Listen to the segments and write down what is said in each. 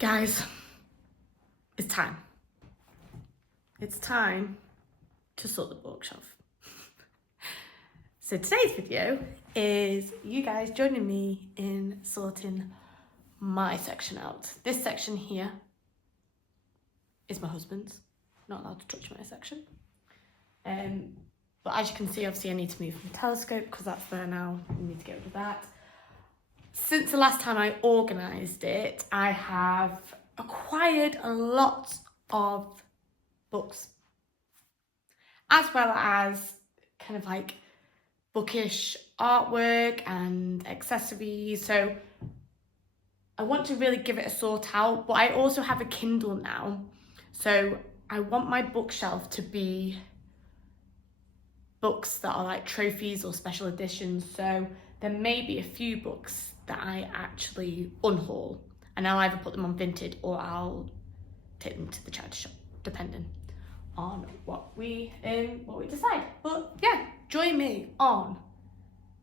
Guys, it's time. It's time to sort the bookshelf. So today's video is you guys joining me in sorting my section out. This section here is my husband's. Not allowed to touch my section. But as you can see, obviously I need to move my telescope because that's there now. I need to get rid of that. Since the last time I organised it, I have acquired a lot of books, as well as kind of like bookish artwork and accessories. So I want to really give it a sort out, but I also have a Kindle now. So I want my bookshelf to be books that are like trophies or special editions. So there may be a few books that I actually unhaul, and I'll either put them on Vinted or I'll take them to the charity shop, depending on what we decide. But yeah, join me on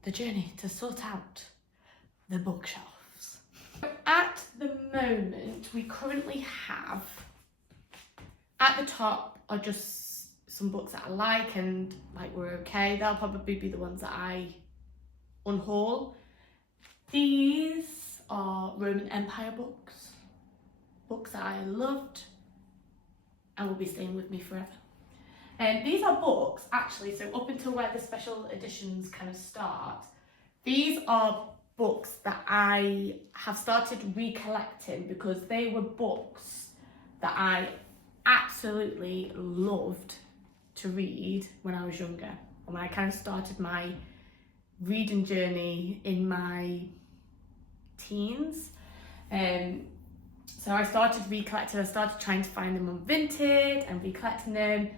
the journey to sort out the bookshelves. At the moment, we currently have, at the top are just some books that I like and like we're okay. They'll probably be the ones that I unhaul. These are Roman Empire books that I loved and will be staying with me forever. And these are books, actually, so up until where the special editions kind of start, these are books that I have started recollecting because they were books that I absolutely loved to read when I was younger. And when I kind of started my reading journey in my teens. So I started recollecting, I started trying to find them on Vinted and recollecting them.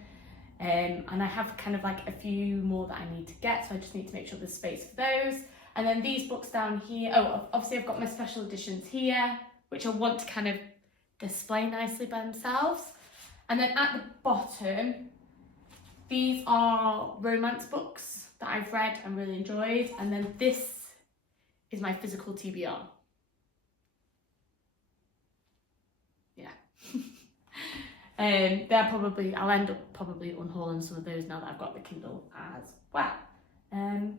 And I have kind of like a few more that I need to get, so I just need to make sure there's space for those. And then these books down here, obviously I've got my special editions here, which I want to kind of display nicely by themselves. And then at the bottom, these are romance books that I've read and really enjoyed. And then this is my physical TBR. Yeah. I'll end up probably unhauling some of those now that I've got the Kindle as well. So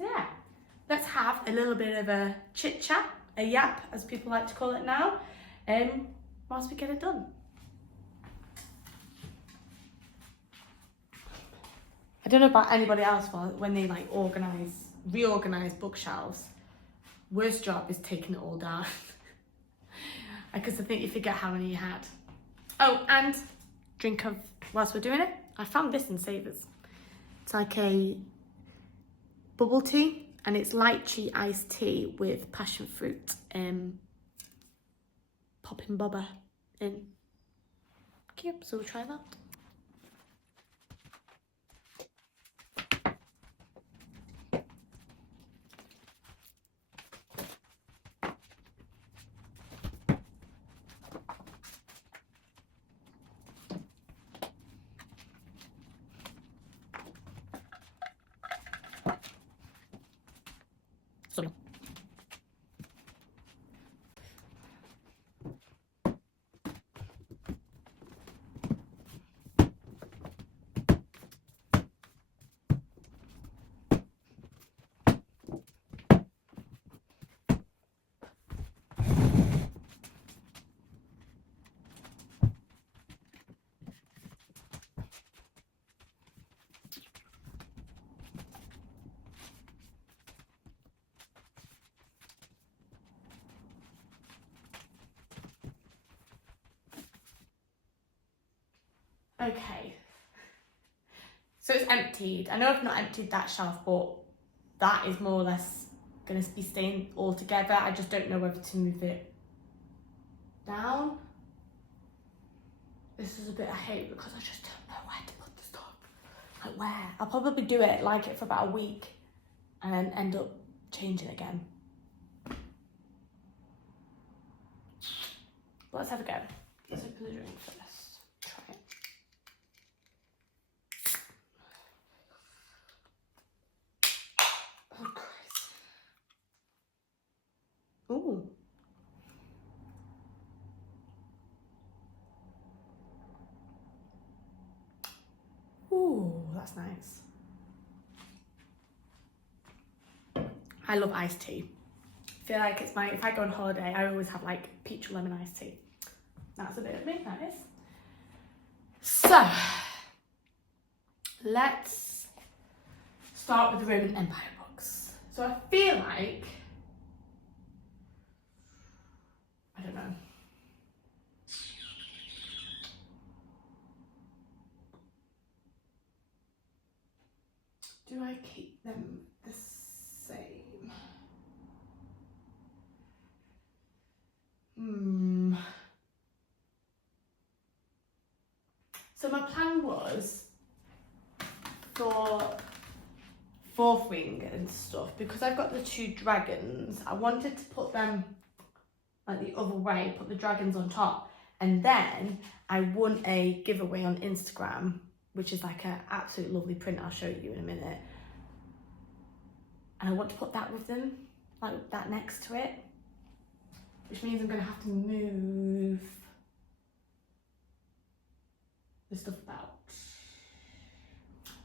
yeah, let's have a little bit of a chit chat, a yap as people like to call it now, whilst we get it done. I don't know about anybody else, but when they like reorganise bookshelves, worst job is taking it all down. Because I think you forget how many you had. Oh, and drink of, whilst we're doing it, I found this in Savers. It's like a bubble tea, and it's lychee iced tea with passion fruit popping bobber in. Okay, so we'll try that. Solo. Okay, so it's emptied. I know I've not emptied that shelf, but that is more or less going to be staying all together. I just don't know whether to move it down. This is a bit I hate because I just don't know where to put the stuff. Like where? I'll probably do it, like it for about a week, and then end up changing again. But let's have a go. Let's open the drink first. Try it. Oh, Christ. Ooh. that's nice. I love iced tea. I feel like it's if I go on holiday, I always have like peach or lemon iced tea. That's a bit of me, that is. So, let's start with the Roman Empire books. So I feel like, I don't know. Do I keep them the same? So my plan was for fourth wing and stuff, because I've got the 2 dragons, I wanted to put them like the other way, put the dragons on top, and then I won a giveaway on Instagram, which is like an absolute lovely print. I'll show you in a minute. And I want to put that with them, like that next to it, which means I'm going to have to move the stuff about.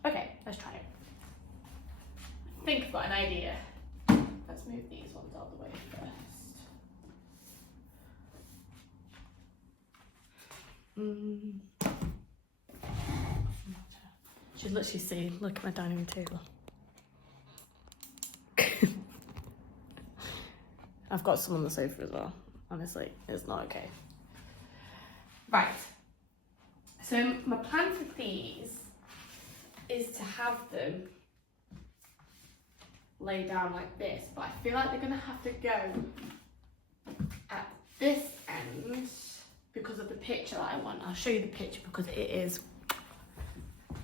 Okay, let's try it. I think I've got an idea. Let's move these ones out of the way first. Should literally see, look at my dining room table. I've got some on the sofa as well. Honestly, it's not okay. Right. So my plan for these is to have them lay down like this, but I feel like they're gonna have to go at this end because of the picture that I want. I'll show you the picture because it is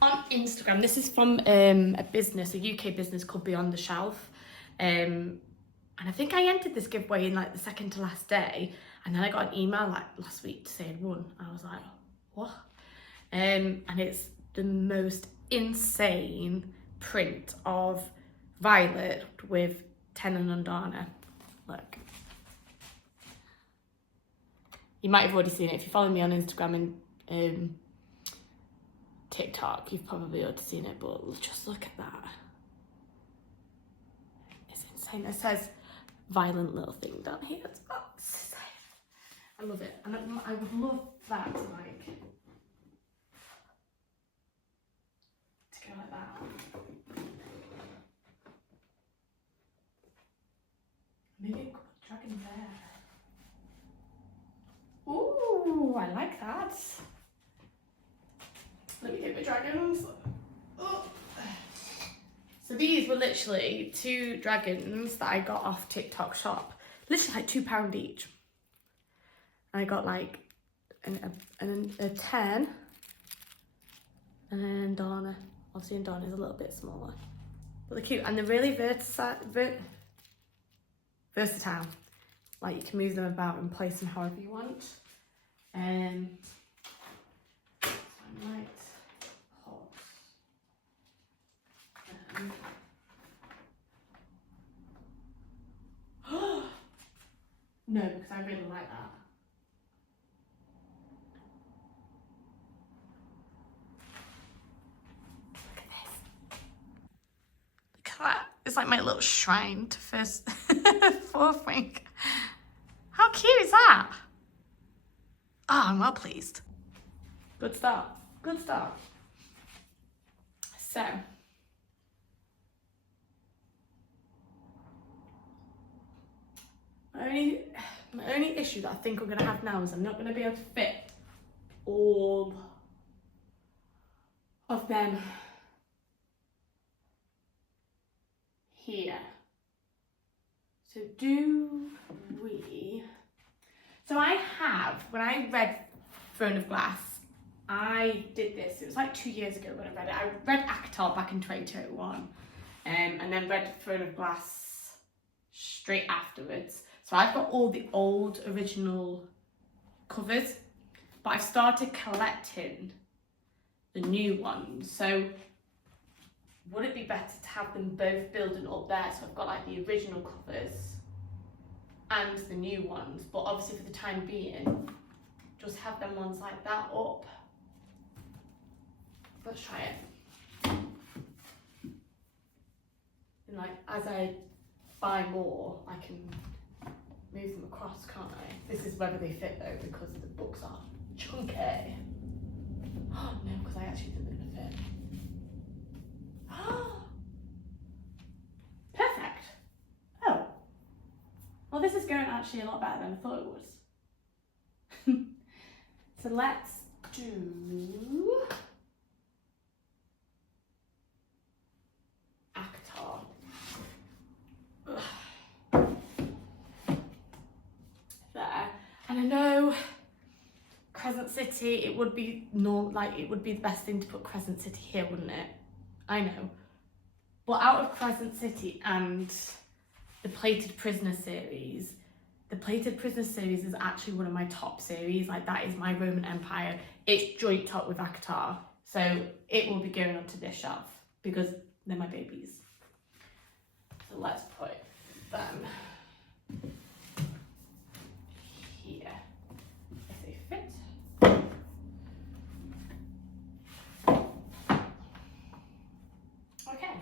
on Instagram. This is from a business, a UK business called Beyond the Shelf. And I think I entered this giveaway in like the second to last day, and then I got an email like last week to say I'd won. I was like, what? And it's the most insane print of Violet with Tenon and Dana. Look. You might have already seen it. If you follow me on Instagram and TikTok, you've probably already seen it, but just look at that. It's insane. It says violent little thing down here. I love it, and I would love that to like to go like that. Maybe a couple of dragons there. Ooh, I like that. Let me get my dragons. Oh. So these were literally 2 dragons that I got off TikTok shop. Literally like £2 each. I got like a 10. And then Dana. Obviously Dana is a little bit smaller. But they're cute. And they're really versatile. Like you can move them about and place them however you want. So I'm like hot. No, because I really like that. Look at this. Look at that. It's like my little shrine to first fourth wing. How cute is that? Oh, I'm well pleased. Good start. Good start. So, my only issue that I think I'm going to have now is I'm not going to be able to fit all of them here. So so I have, when I read Throne of Glass, I did this, it was like 2 years ago when I read it. I read ACOTAR back in 2021 and then read Throne of Glass straight afterwards. So I've got all the old original covers, but I've started collecting the new ones. So would it be better to have them both building up there? So I've got like the original covers and the new ones, but obviously for the time being, just have them ones like that up. Let's try it. And like, as I buy more, I can move them across, can't I? This is whether they fit though, because the books are chunky. Oh no, because I actually think they're gonna fit. Perfect. Oh. Well, this is going actually a lot better than I thought it was. So let's do Akatar. There. And I know Crescent City, it would be it would be the best thing to put Crescent City here, wouldn't it? I know. But out of Crescent City and the Plated Prisoner series, the Plated Prisoner series is actually one of my top series. Like, that is my Roman Empire. It's joint top with Akatar. So it will be going onto this shelf because they're my babies. So let's put them here if they fit. Okay.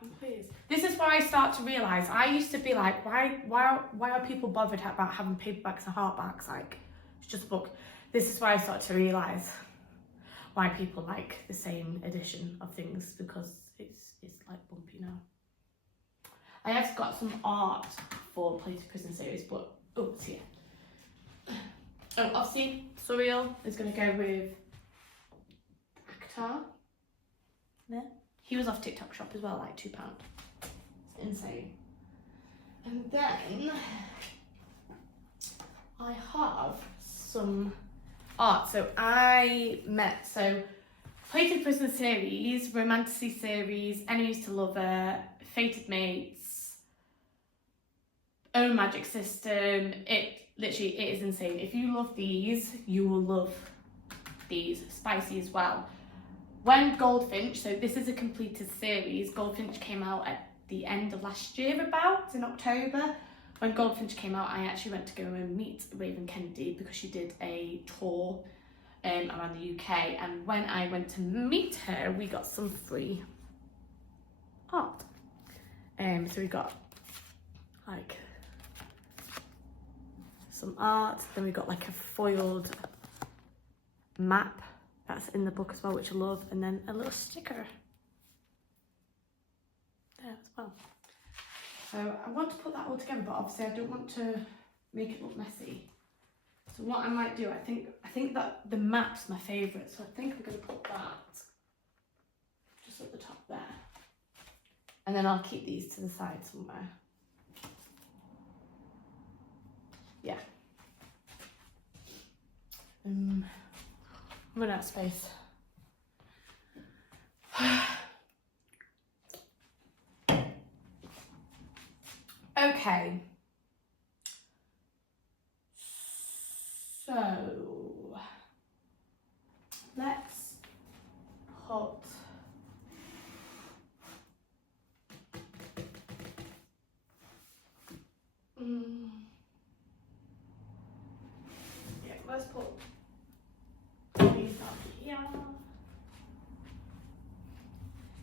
I'm pleased. This is where I start to realise, I used to be like, why are people bothered about having paperbacks and hardbacks? Like, it's just a book. This is where I start to realise why people like the same edition of things, because it's like bumpy now. I have got some art for Plated Prison series, but oh, it's here. Oh, obviously, Surreal is going to go with Akatar. There. He was off TikTok Shop as well, like £2. It's insane. And then I have some art. So Plated Prisoner series, Romantasy series, Enemies to Lover, Fated Mates, Own Magic System. It is insane. If you love these, you will love these. Spicy as well. When Goldfinch, so this is a completed series, Goldfinch came out at the end of last year, about in October. When Goldfinch came out, I actually went to go and meet Raven Kennedy because she did a tour around the UK, and when I went to meet her, we got some free art. So we got like some art, then we got like a foiled map that's in the book as well, which I love, and then a little sticker there as well. So I want to put that all together, but obviously I don't want to make it look messy. So what I might do, I think that the map's my favourite, so I think I'm going to put that just at the top there. And then I'll keep these to the side somewhere. Yeah. I'm running out of space. Okay. So let's put let's put these up here.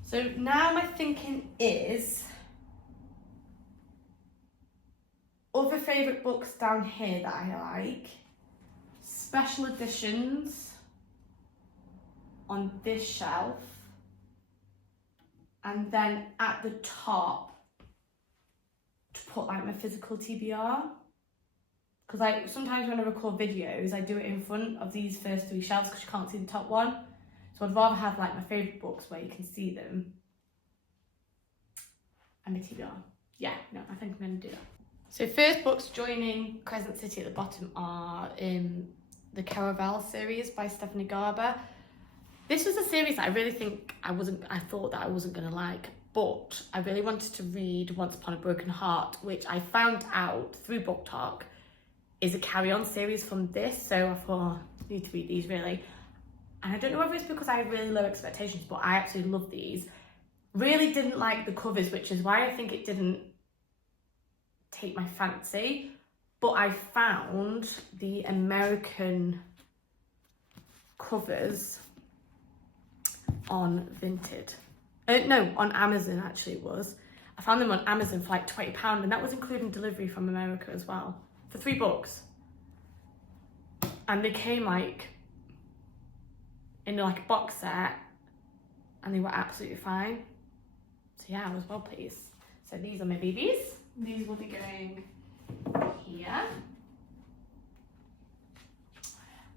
So now my thinking is other favourite books down here that I like, special editions on this shelf, and then at the top to put like my physical TBR. Because like sometimes when I record videos, I do it in front of these first three shelves because you can't see the top one. So I'd rather have like my favourite books where you can see them and my TBR. Yeah, no, I think I'm going to do that. So first books joining Crescent City at the bottom are the Caraval series by Stephanie Garber. This was a series that I really think I thought that I wasn't going to like, but I really wanted to read Once Upon a Broken Heart, which I found out through Book Talk is a carry-on series from this, so I thought I need to read these really. And I don't know whether it's because I have really low expectations, but I absolutely love these. Really didn't like the covers, which is why I think it didn't take my fancy, but I found the American covers on Vinted, No, on Amazon actually it was. I found them on Amazon for like £20, and that was including delivery from America as well, for 3 books. And they came like in like a box set, and they were absolutely fine. So yeah, I was well pleased. So these are my babies. These will be going here.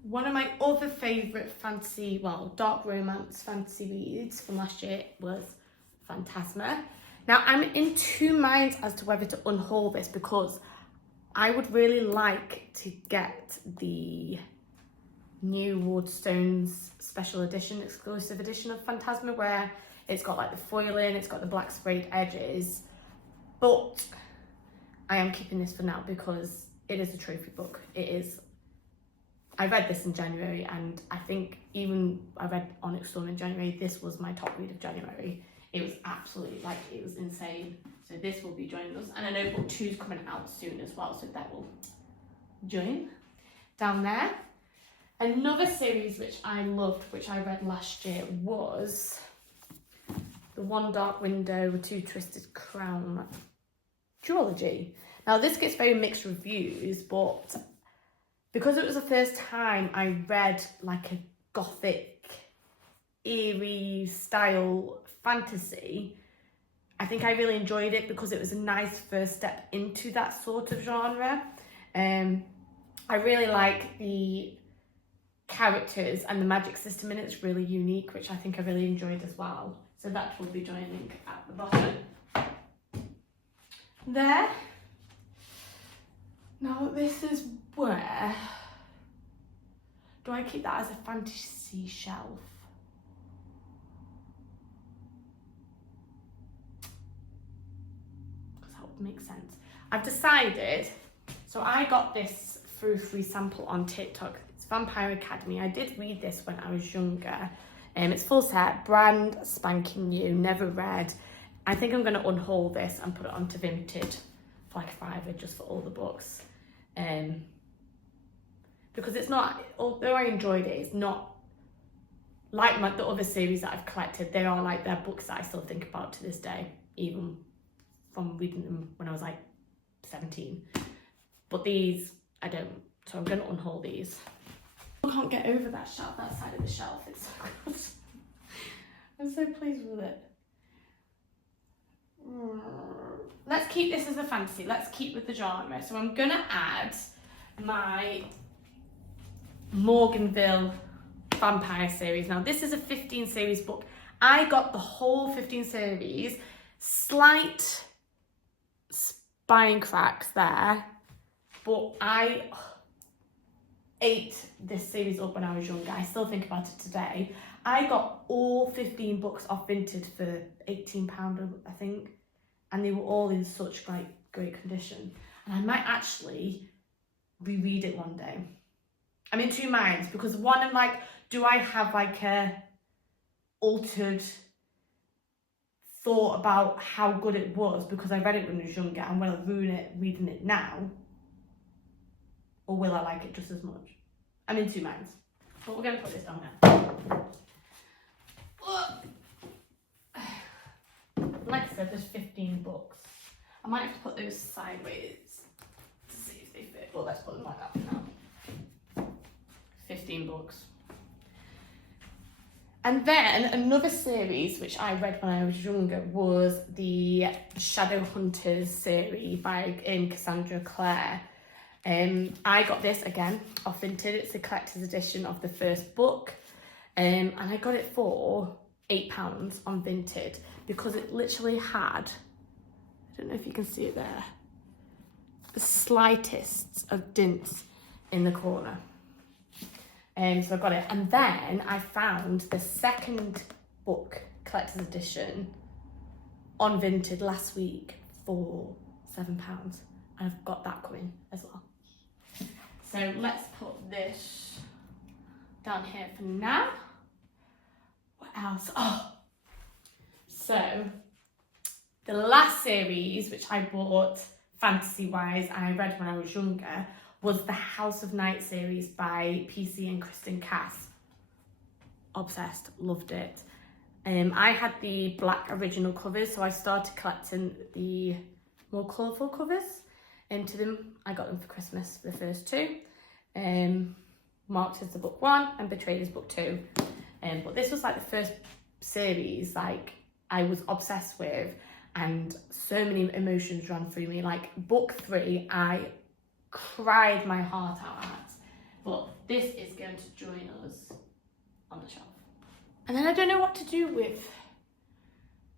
One of my other favourite fantasy, well, dark romance fantasy reads from last year was Phantasma. Now, I'm in 2 minds as to whether to unhaul this, because I would really like to get the new Waterstones special edition, exclusive edition of Phantasma, where it's got like the foiling, it's got the black sprayed edges, but I am keeping this for now because it is a trophy book. It is. I read this in January, and I think even I read Onyx Storm in January, this was my top read of January. It was absolutely, like, it was insane. So this will be joining us. And I know book 2 is coming out soon as well, so that will join down there. Another series which I loved, which I read last year, was The One Dark Window, with Two Twisted Crown duology. Now, this gets very mixed reviews, but because it was the first time I read like a gothic, eerie style fantasy, I think I really enjoyed it because it was a nice first step into that sort of genre. I really like the characters, and the magic system in it is really unique, which I think I really enjoyed as well. So that will be joining at the bottom there. Now this is where, do I keep that as a fantasy shelf? Because that would make sense. I've decided, so I got this through free sample on TikTok. It's Vampire Academy. I did read this when I was younger. It's full set, brand spanking new, never read. I think I'm going to unhaul this and put it onto Vinted for like £5 just for all the books. Because it's not, although I enjoyed it, it's not like the other series that I've collected. They are like, they're books that I still think about to this day, even from reading them when I was like 17. But these, I don't. So I'm going to unhaul these. I can't get over that shelf, that side of the shelf. It's so good. I'm so pleased with it. Let's keep this as a fantasy. Let's keep with the genre. So I'm going to add my Morganville Vampire series. Now, this is a 15 series book. I got the whole 15 series. Slight spine cracks there, but I ate this series up when I was younger. I still think about it today. I got all 15 books off Vinted for £18, I think, and they were all in such like great condition. And I might actually reread it one day. I'm in 2 minds, because one, I'm like, do I have like a altered thought about how good it was because I read it when I was younger, and will I ruin it reading it now? Or will I like it just as much? I'm in 2 minds. But we're going to put this down now. Like I said, there's 15 books. I might have to put those sideways to see if they fit. Well, let's put them like that for now. 15 books. And then another series which I read when I was younger was the Shadowhunters series by Cassandra Clare. I got this again off Vinted. It's a collector's edition of the first book, and I got it for £8 on Vinted because it literally had, I don't know if you can see it there, the slightest of dints in the corner. So I got it, and then I found the second book collector's edition on Vinted last week for £7, and I've got that coming as well. So let's put this down here for now. What else? Oh, so the last series which I bought fantasy-wise and I read when I was younger was the House of Night series by PC and Kristen Cass. Obsessed, loved it. I had the black original covers, so I started collecting the more colourful covers into them. I got them for Christmas for the first two. Marked as the book 1 and Betrayed as book 2. But this was like the first series like I was obsessed with, and so many emotions ran through me. Like book 3, I cried my heart out at. But this is going to join us on the shelf. And then I don't know what to do with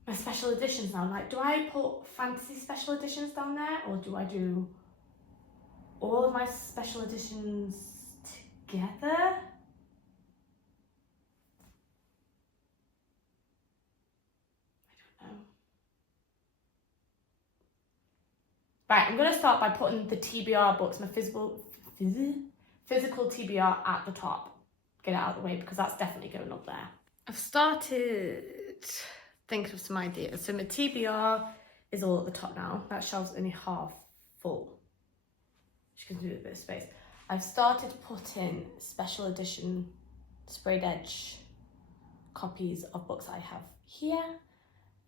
my special editions now. Like, do I put fantasy special editions down there, or do I do all of my special editions together? I don't know. Right, I'm going to start by putting the TBR books, my physical TBR at the top. Get it out of the way, because that's definitely going up there. I've started thinking of some ideas. So my TBR is all at the top now. That shelf's only half full. Just going to do a bit of space. I've started putting special edition sprayed edge copies of books I have here.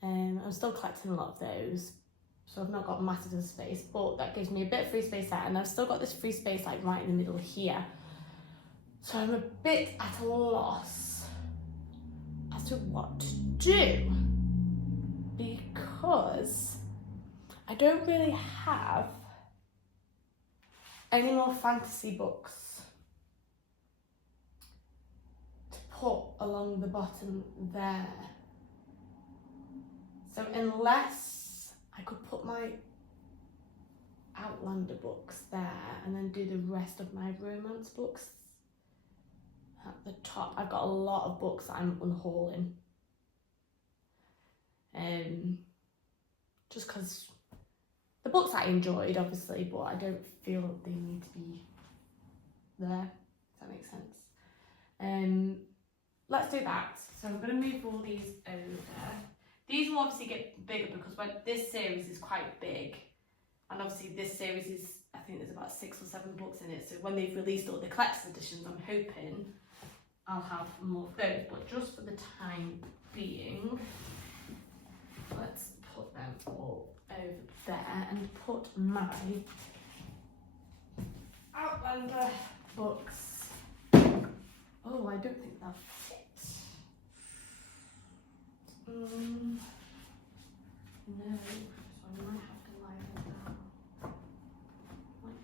I'm still collecting a lot of those, so I've not got masses of space, but that gives me a bit of free space there, and I've still got this free space like right in the middle here. So I'm a bit at a loss as to what to do, because I don't really have any more fantasy books to put along the bottom there. So unless I could put my Outlander books there and then do the rest of my romance books at the top. I've got a lot of books that I'm unhauling. Just because the books I enjoyed, obviously, but I don't feel they need to be there, if that makes sense. Let's do that. So I'm going to move all these over. These will obviously get bigger because this series is quite big, and obviously this series is, I think there's about 6 or 7 books in it, so when they've released all the collector's editions, I'm hoping I'll have more of those, but just for the time being, let's put them all over there and put my Outlander books. Oh, I don't think that fits. No, so I might have to lie them down like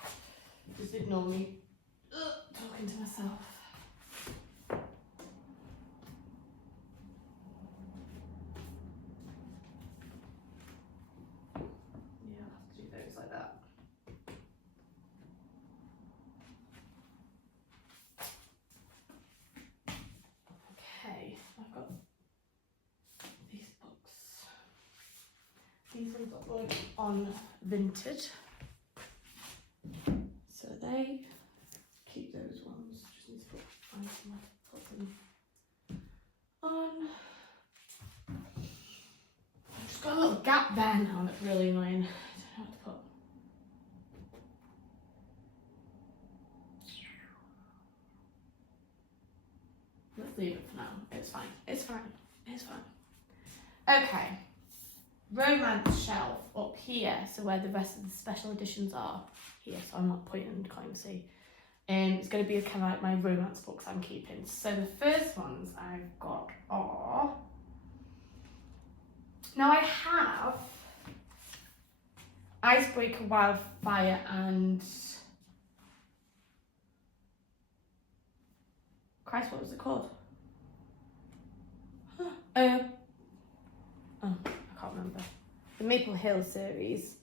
this. Just ignore me talking to myself. Yeah, I'll have to do those like that. Okay, I've got these books. These ones are all on Vinted, so they keep those ones. Just need to find somewhere to put them on. I've just got a little gap there now that's really annoying. I don't know what to put. Let's leave it for now. It's fine. It's fine. It's fine. Okay. Romance shelf up here, so where the rest of the special editions are here, so I'm not pointing, you can't even see. It's going to be kind of like my romance books I'm keeping. So the first ones I've got are, now I have Icebreaker, Wildfire and Christ, what was it called? Oh, I can't remember. The Maple Hill series.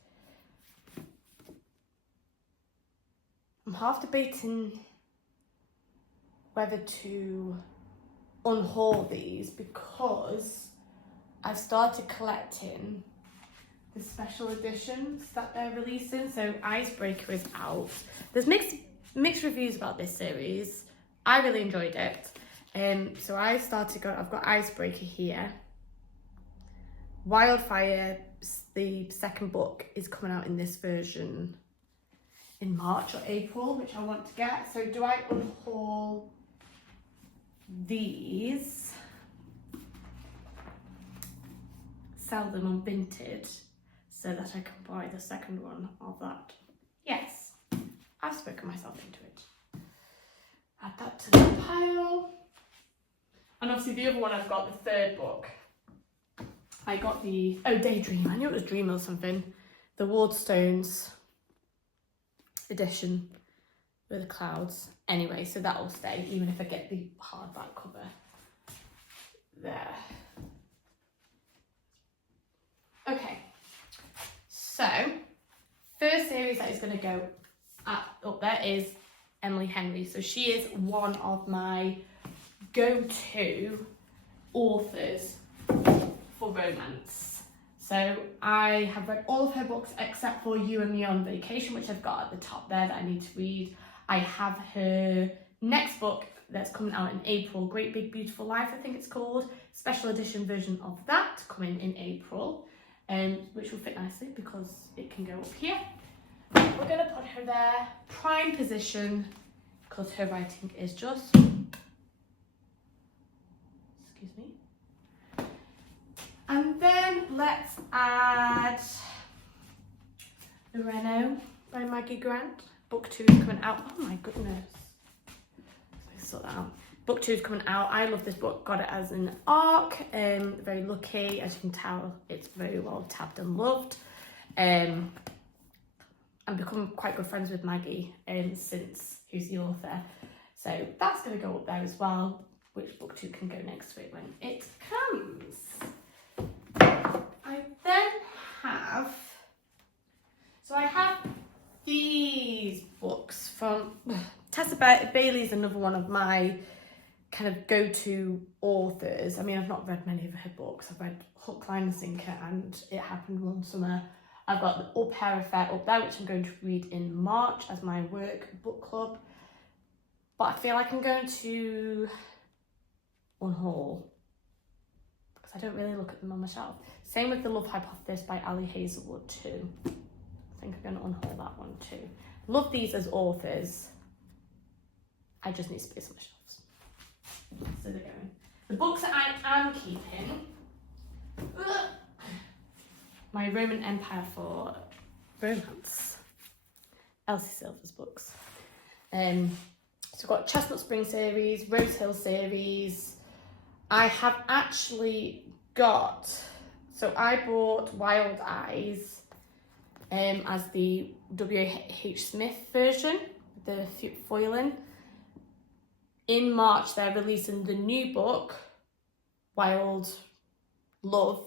I'm half debating whether to unhaul these because I've started collecting the special editions that they're releasing. So Icebreaker is out. There's mixed reviews about this series. I really enjoyed it. So I've got Icebreaker here. Wildfire, the second book, is coming out in this version in March or April, which I want to get. So do I unhaul these sell them on Vinted so that I can buy the second one of that. Yes, I've spoken myself into it. Add that to the pile. And obviously the other one I've got, the third book. I got the, Daydream, I knew it was Dream or something. The Wardstones edition with the clouds. Anyway, so that will stay, even if I get the hardback cover. There. Okay, so first series that is going to go up there is Emily Henry. So she is one of my go-to authors for romance. So I have read all of her books except for You and Me on Vacation, which I've got at the top there that I need to read. I have her next book that's coming out in April, Great Big Beautiful Life, I think it's called. Special edition version of that coming in April, which will fit nicely because it can go up here. We're going to put her there, prime position, because her writing is just, excuse me. And then let's add The Reno by Maggie Grant. Book 2 is coming out. Oh my goodness. Let's sort that out. Book 2 is coming out. I love this book. Got it as an ARC. Very lucky. As you can tell, it's very well tabbed and loved. I've become quite good friends with Maggie since who's the author. So that's going to go up there as well. Which book 2 can go next to it when it comes. I then have... So I have these books from Tessa Bailey's, another one of my kind of go-to authors. I mean, I've not read many of her books. I've read Hook, Line and Sinker and It Happened One Summer. I've got the Au Pair Affair up there, which I'm going to read in March as my work book club. But I feel like I'm going to unhaul because I don't really look at them on my shelf. Same with The Love Hypothesis by Ali Hazelwood too. I think I'm going to unhaul that one too. Love these as authors. I just need space on my shelves. So they're going. The books that I am keeping. My Roman Empire for Romance. Elsie Silver's books. So I've got Chestnut Spring series, Rose Hill series. I have actually got, so I bought Wild Eyes as the W.H. Smith version, the foiling. In March, they're releasing the new book, Wild Love,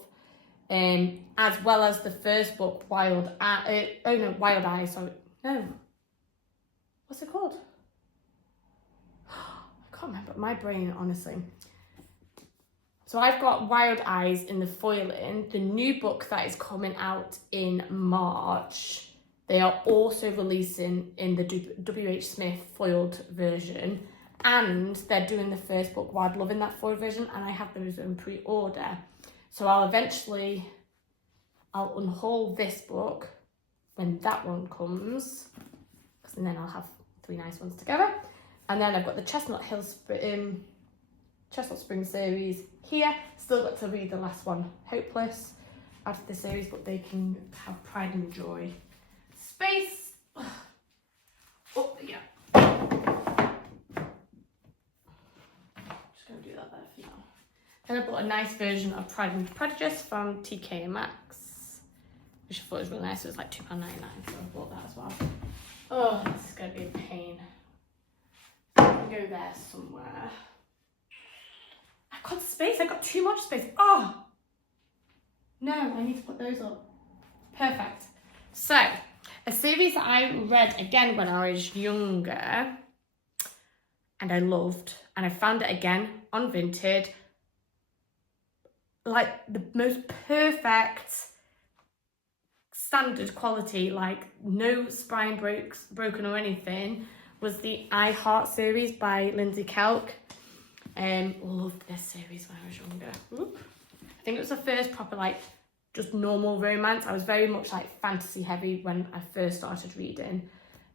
as well as the first book, Wild Eyes, sorry. No. What's it called? I can't remember. My brain, honestly. So I've got Wild Eyes in the foiling. The new book that is coming out in March, they are also releasing in the W.H. Smith foiled version. And they're doing the first book, Wild Love, in that foiled version. And I have those in pre-order. So I'll unhaul this book when that one comes. And then I'll have 3 nice ones together. And then I've got the Chestnut Spring series here. Still got to read the last one, Hopeless, out of the series, but they can have pride and joy. Space. Oh, yeah. Just going to do that there for now. Then I bought a nice version of Pride and Prejudice from TK Maxx, which I thought was really nice. It was like £2.99, so I bought that as well. Oh, this is going to be a pain. I can go there somewhere. I've got space. I've got too much space. Oh! No, I need to put those up. Perfect. So, a series that I read again when I was younger and I loved, and I found it again on Vinted. Like the most perfect standard quality, like no spine broken or anything, was the I Heart series by Lindsay Kelk. Loved this series when I was younger. Oop. I think it was the first proper like just normal romance. I was very much like fantasy heavy when I first started reading.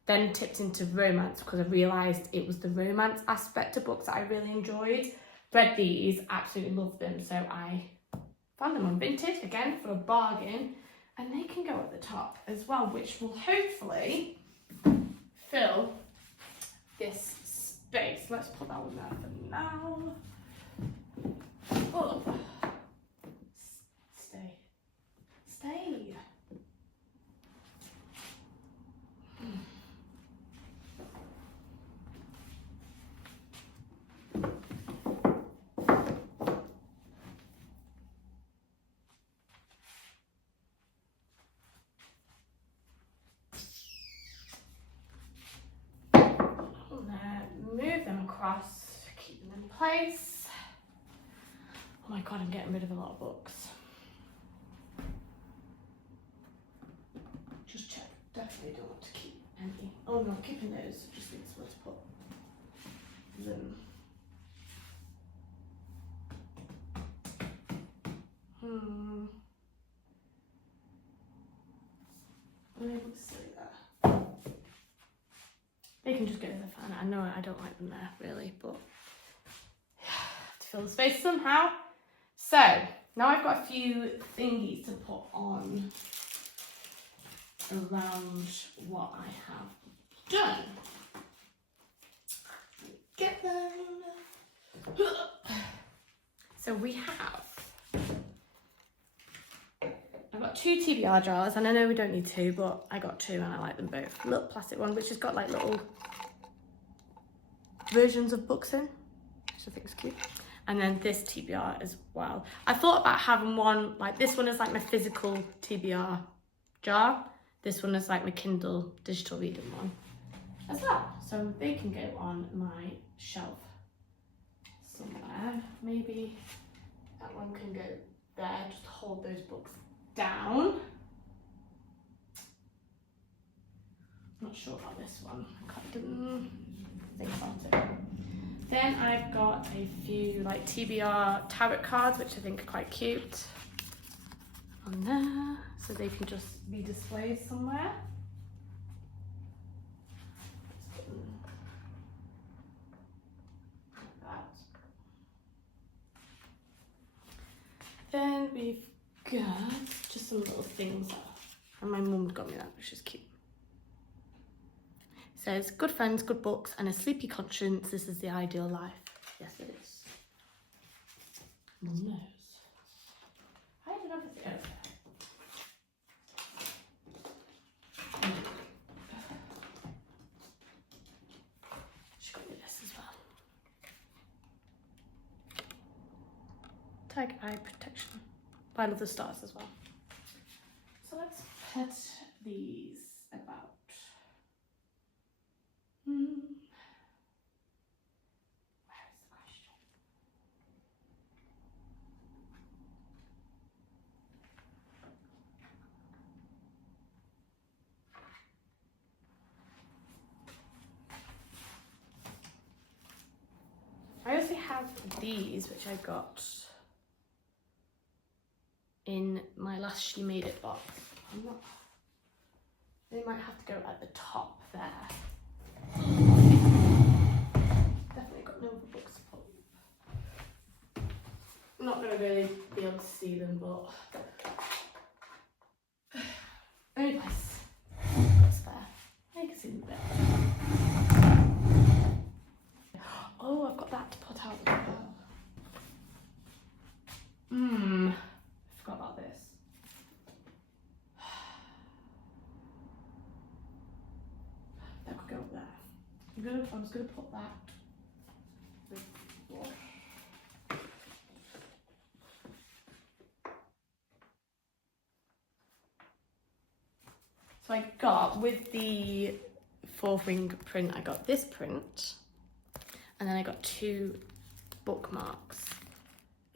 Then tipped into romance because I realised it was the romance aspect of books that I really enjoyed. Read these, absolutely loved them, so I Found them on Vinted, again, for a bargain. And they can go at the top as well, which will hopefully fill this space. Let's put that one there for now. Oh. Stay. Stay. Move them across, keep them in place. Oh my god, I'm getting rid of a lot of books. Just check, definitely don't want to keep any. Oh no, keeping those, just means let's put them. I'm able to see that. They can just go to the fan. I know I don't like them there really, but to fill the space somehow. So now I've got a few thingies to put on around what I have done. Get them. So we have, I've got 2 TBR jars, and I know we don't need 2, but I got 2 and I like them both. Little plastic one, which has got like little versions of books in, which I think is cute. And then this TBR as well. I thought about having one, like this one is like my physical TBR jar. This one is like my Kindle digital reading one as well. So they can go on my shelf somewhere. Maybe that one can go there, just hold those books down. Not sure about this one. I didn't think about it. Then I've got a few like TBR tarot cards, which I think are quite cute on there, so they can just be displayed somewhere. Like that. Then we've got just some little things, and my mum got me that, which is cute. It says, good friends, good books, and a sleepy conscience. This is the ideal life. Yes, it is. Mum knows. I don't know if it's okay. She got me this as well. Tiger eye protection. I love the stars as well. So let's put these about. Where is the question? I also have these, which I got in my last She Made It box. They might have to go at the top there. Definitely got no books to put. I'm not going to really be able to see them, but only place that's there. I can see them a bit. Oh, I've got that to put out as well. I forgot about this. That could go up there. I'm just gonna put that. So I got, with the 4th ring print, I got this print, and then I got 2 bookmarks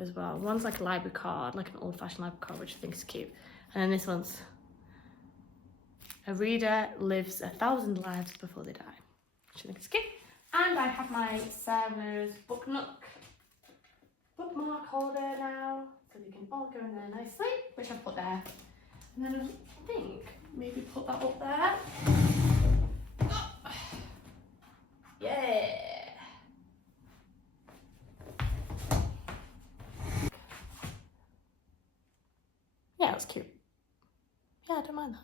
as well. One's like a library card, like an old-fashioned library card, which I think is cute. And then this one's, a reader lives 1,000 lives before they die, which I think is cute. And I have my Sarah's Book Nook bookmark holder now, so they can all go in there nicely, which I've put there. And then I think maybe put that up there. Oh. Yeah. that's cute. Yeah, I don't mind that.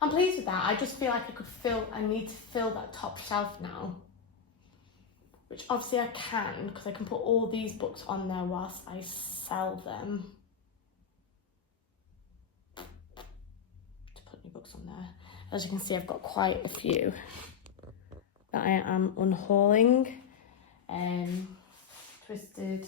I'm pleased with that. I just feel like I need to fill that top shelf now. Which obviously I can, because I can put all these books on there whilst I sell them. To put new books on there. As you can see, I've got quite a few that I am unhauling. Twisted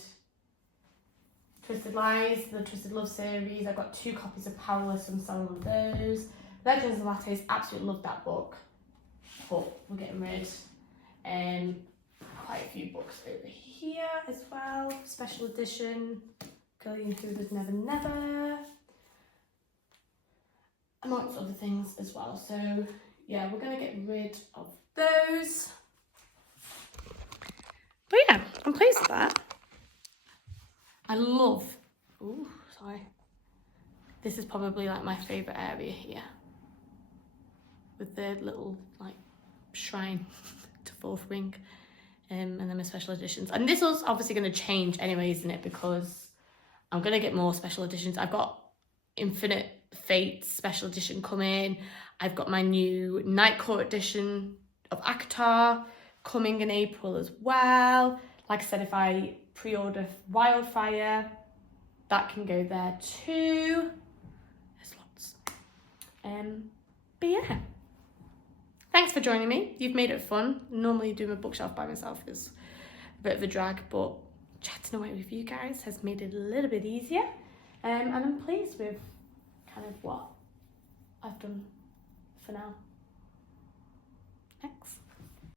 Lies, the Twisted Love series. I've got 2 copies of Powerless, I'm selling of those. Legends and Lattes, absolutely love that book, but we're getting rid. Quite a few books over here as well. Special edition, Girlie Who Does Never Never. Amongst other things as well. So yeah, we're gonna get rid of those. But yeah, I'm pleased with that. I love, ooh, sorry. This is probably like my favourite area here. With the little like shrine to 4th Ring. And then my special editions. And this was obviously going to change anyway, isn't it? Because I'm going to get more special editions. I've got Infinite Fates special edition coming. I've got my new Night Court edition of ACOTAR coming in April as well. Like I said, if I pre-order Wildfire, that can go there too. There's lots. But yeah. Thanks for joining me. You've made it fun. Normally doing a bookshelf by myself is a bit of a drag, but chatting away with you guys has made it a little bit easier. And I'm pleased with kind of what I've done for now.